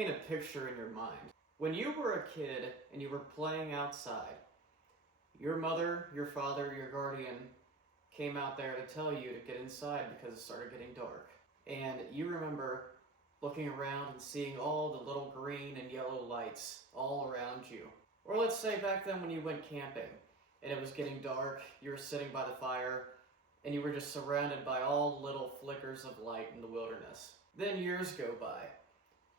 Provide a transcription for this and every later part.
paint a picture in your mind. When you were a kid and you were playing outside, your mother, your father, your guardian came out there to tell you to get inside because it started getting dark. And you remember looking around and seeing all the little green and yellow lights all around you. Or let's say back then when you went camping and it was getting dark, you were sitting by the fire and you were just surrounded by all the little flickers of light in the wilderness. Then years go by.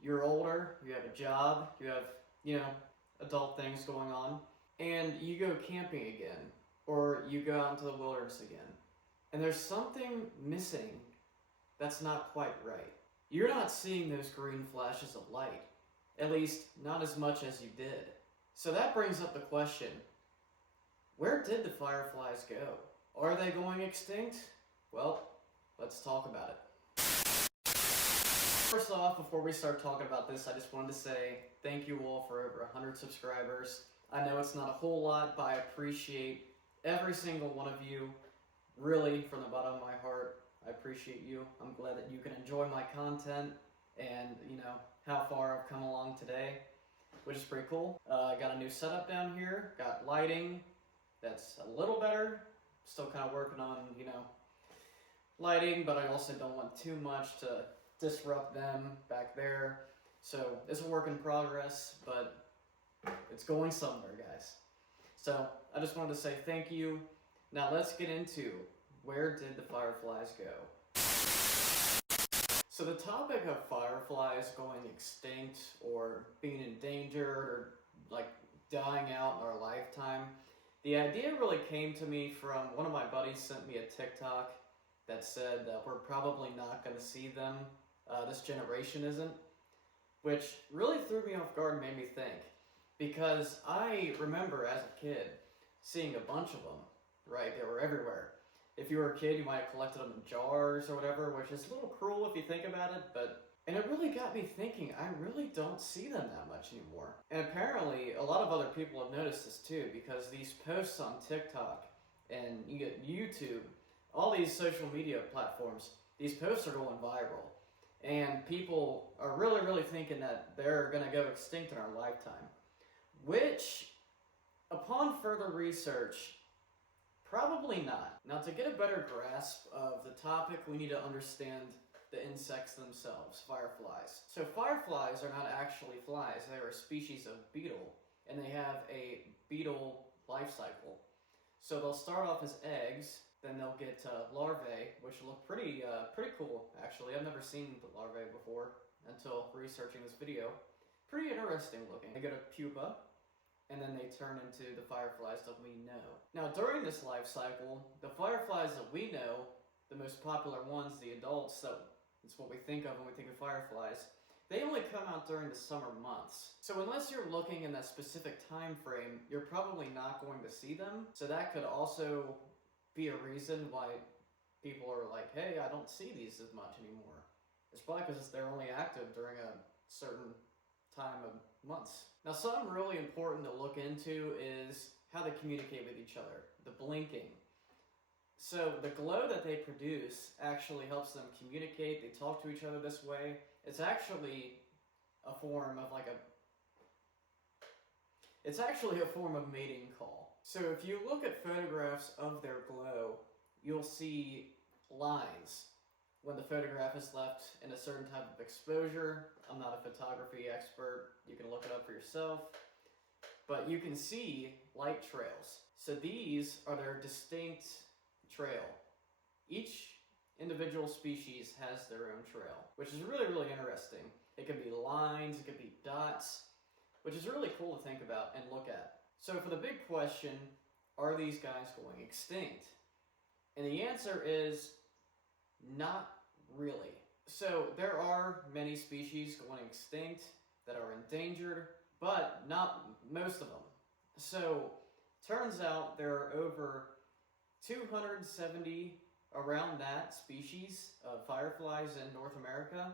You're older, you have a job, you have, adult things going on, and you go camping again, or you go out into the wilderness again. And there's something missing that's not quite right. You're not seeing those green flashes of light, at least not as much as you did. So that brings up the question, where did the fireflies go? Are they going extinct? Well, let's talk about it. First off, before we start talking about this, I just wanted to say thank you all for over 100 subscribers. I know it's not a whole lot, but I appreciate every single one of you. Really, from the bottom of my heart, I appreciate you. I'm glad that you can enjoy my content and, how far I've come along today, which is pretty cool. I got a new setup down here, got lighting that's a little better. Still kind of working on, lighting, but I also don't want too much to disrupt them back there. So it's a work in progress, but it's going somewhere, guys. So I just wanted to say thank you. Now let's get into where did the fireflies go? So the topic of fireflies going extinct or being endangered or dying out in our lifetime, the idea really came to me from one of my buddies sent me a TikTok that said that we're probably not going to see them. This generation isn't, which really threw me off guard and made me think, because I remember as a kid seeing a bunch of them, right? They were everywhere. If you were a kid, you might have collected them in jars or whatever, which is a little cruel if you think about it, and it really got me thinking, I really don't see them that much anymore. And apparently, a lot of other people have noticed this too, because these posts on TikTok and you get YouTube, all these social media platforms, these posts are going viral. And people are really, really thinking that they're going to go extinct in our lifetime. Which, upon further research, probably not. Now, to get a better grasp of the topic, we need to understand the insects themselves, fireflies. So fireflies are not actually flies. They're a species of beetle, and they have a beetle life cycle. So they'll start off as eggs, then they'll get larvae, which look pretty cool, actually. I've never seen the larvae before until researching this video. Pretty interesting looking. They get a pupa, and then they turn into the fireflies that we know. Now, during this life cycle, the fireflies that we know, the most popular ones, the adults, that's what we think of when we think of fireflies, they only come out during the summer months. So unless you're looking in that specific time frame, you're probably not going to see them. So that could also be a reason why people are like, hey, I don't see these as much anymore. It's probably because they're only active during a certain time of months. Now, something really important to look into is how they communicate with each other, the blinking. So the glow that they produce actually helps them communicate. They talk to each other this way. It's actually a form of mating call. So if you look at photographs of their glow, you'll see lines when the photograph is left in a certain type of exposure. I'm not a photography expert. You can look it up for yourself. But you can see light trails. So these are their distinct trail. Each individual species has their own trail, which is really, really interesting. It could be lines, it could be dots, which is really cool to think about and look at. So for the big question, are these guys going extinct? And the answer is not really. So there are many species going extinct that are endangered, but not most of them. So turns out there are over 270 around that species of fireflies in North America,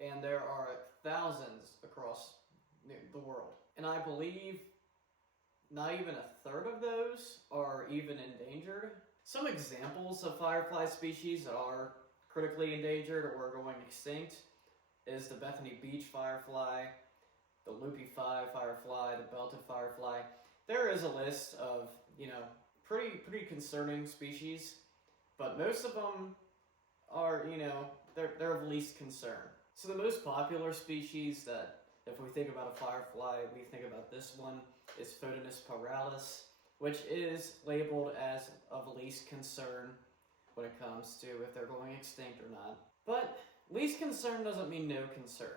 and there are thousands across the world. And I believe not even a third of those are even endangered. Some examples of firefly species that are critically endangered or going extinct is the Bethany Beach firefly, the Loopy 5 firefly, the belted firefly. There is a list of, pretty concerning species, but most of them are, they're of least concern. So the most popular species that, if we think about a firefly, we think about this one, is Photinus pyralis, which is labeled as of least concern when it comes to if they're going extinct or not. But least concern doesn't mean no concern.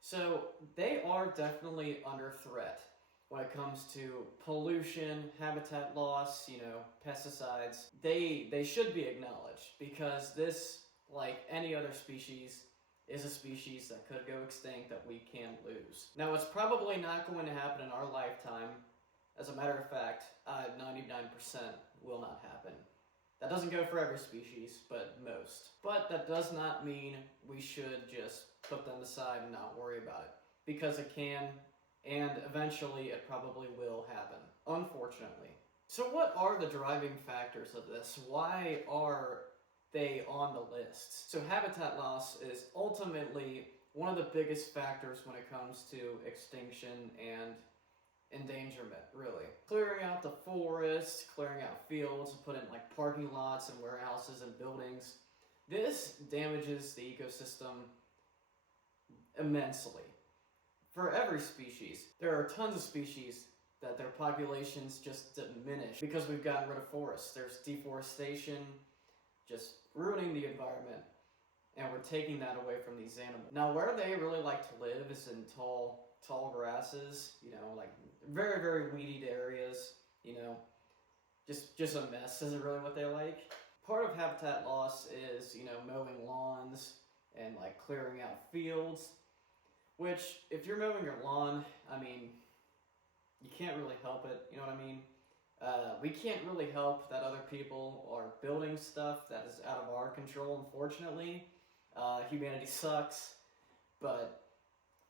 So they are definitely under threat when it comes to pollution, habitat loss, pesticides. They should be acknowledged because this, like any other species, is a species that could go extinct that we can't lose. Now, it's probably not going to happen in our lifetime. As a matter of fact, 99% will not happen. That doesn't go for every species, but most. But that does not mean we should just put them aside and not worry about it. Because it can, and eventually it probably will happen, unfortunately. So what are the driving factors of this? Why are they on the list? So habitat loss is ultimately one of the biggest factors when it comes to extinction and endangerment, really. Clearing out the forest, clearing out fields, putting like parking lots and warehouses and buildings. This damages the ecosystem immensely. For every species. There are tons of species that their populations just diminish because we've gotten rid of forests. There's deforestation, just ruining the environment, and we're taking that away from these animals. Now, where they really like to live is in tall grasses, like very, very weedy areas, just a mess isn't really what they like. Part of habitat loss is, mowing lawns and like clearing out fields, which if you're mowing your lawn, you can't really help it, you know what I mean? We can't really help that other people are building stuff that is out of our control, unfortunately. Humanity sucks, but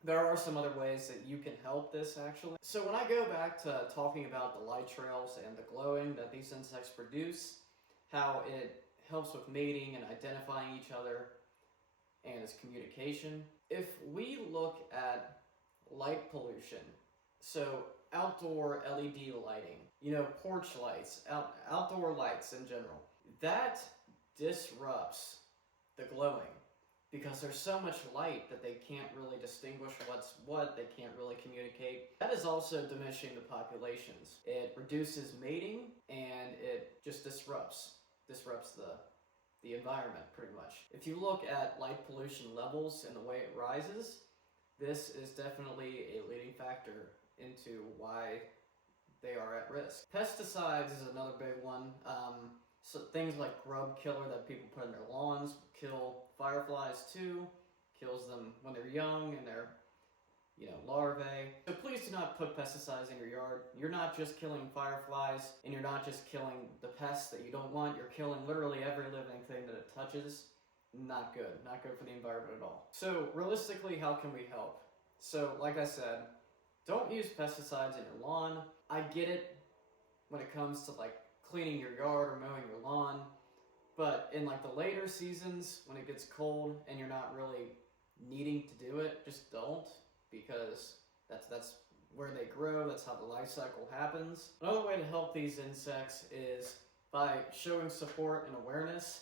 there are some other ways that you can help this, actually. So when I go back to talking about the light trails and the glowing that these insects produce, how it helps with mating and identifying each other, and its communication. If we look at light pollution, so outdoor LED lighting, porch lights, outdoor lights in general, that disrupts the glowing. Because there's so much light that they can't really distinguish what's what, they can't really communicate. That is also diminishing the populations. It reduces mating, and it just disrupts the environment, pretty much. If you look at light pollution levels and the way it rises, this is definitely a leading factor into why they are at risk. Pesticides is another big one. So things like grub killer that people put in their lawns kill fireflies too, kills them when they're young and they're, larvae. So please do not put pesticides in your yard. You're not just killing fireflies, and you're not just killing the pests that you don't want, you're killing literally every living thing that it touches. Not good for the environment at all. So realistically, how can we help? So like I said, don't use pesticides in your lawn. I get it when it comes to like cleaning your yard or mowing your lawn, but in like the later seasons when it gets cold and you're not really needing to do it, just don't, because that's where they grow, that's how the life cycle happens. Another way to help these insects is by showing support and awareness.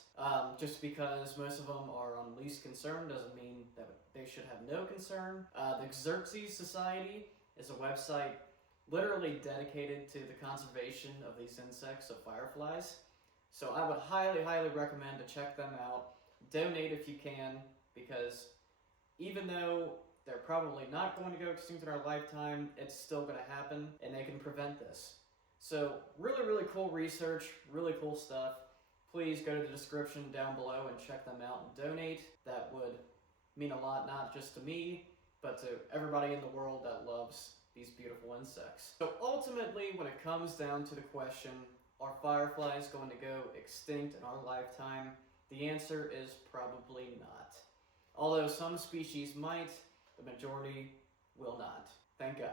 Just because most of them are on least concern doesn't mean that they should have no concern. The Xerxes Society is a website literally dedicated to the conservation of these insects, of fireflies. So I would highly, highly recommend to check them out. Donate if you can, because even though they're probably not going to go extinct in our lifetime, it's still going to happen, and they can prevent this. So really, really cool research, really cool stuff. Please go to the description down below and check them out and donate. That would mean a lot, not just to me, but to everybody in the world that loves these beautiful insects. So ultimately, when it comes down to the question, are fireflies going to go extinct in our lifetime? The answer is probably not. Although some species might, the majority will not. Thank God.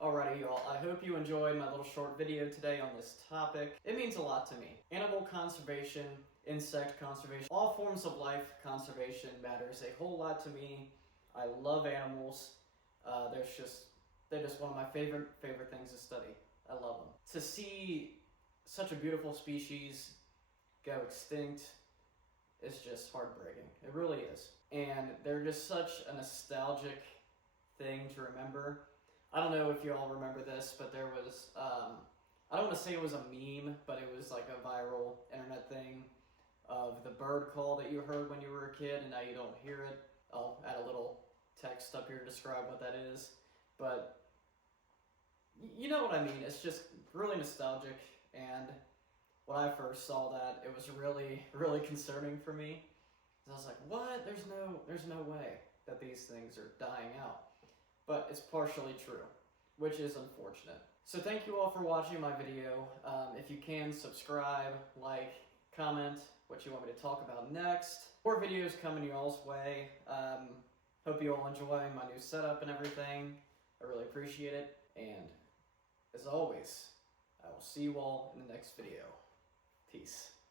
Alrighty, y'all. I hope you enjoyed my little short video today on this topic. It means a lot to me. Animal conservation insect conservation. All forms of life conservation matters a whole lot to me. I love animals. They're just one of my favorite things to study. I love them. To see such a beautiful species go extinct is just heartbreaking. It really is. And they're just such a nostalgic thing to remember. I don't know if you all remember this, but there was, I don't want to say it was a meme, but it was like a viral internet thing of the bird call that you heard when you were a kid and now you don't hear it. I'll add a little text up here to describe what that is. But you know what I mean. It's just really nostalgic, and when I first saw that, it was really, really concerning for me. I was like, what? There's no way that these things are dying out. But it's partially true, which is unfortunate. So thank you all for watching my video. If you can, subscribe, like, comment what you want me to talk about next. More videos coming y'all's way. Hope you all enjoy my new setup and everything. I really appreciate it. And as always, I will see you all in the next video. Peace.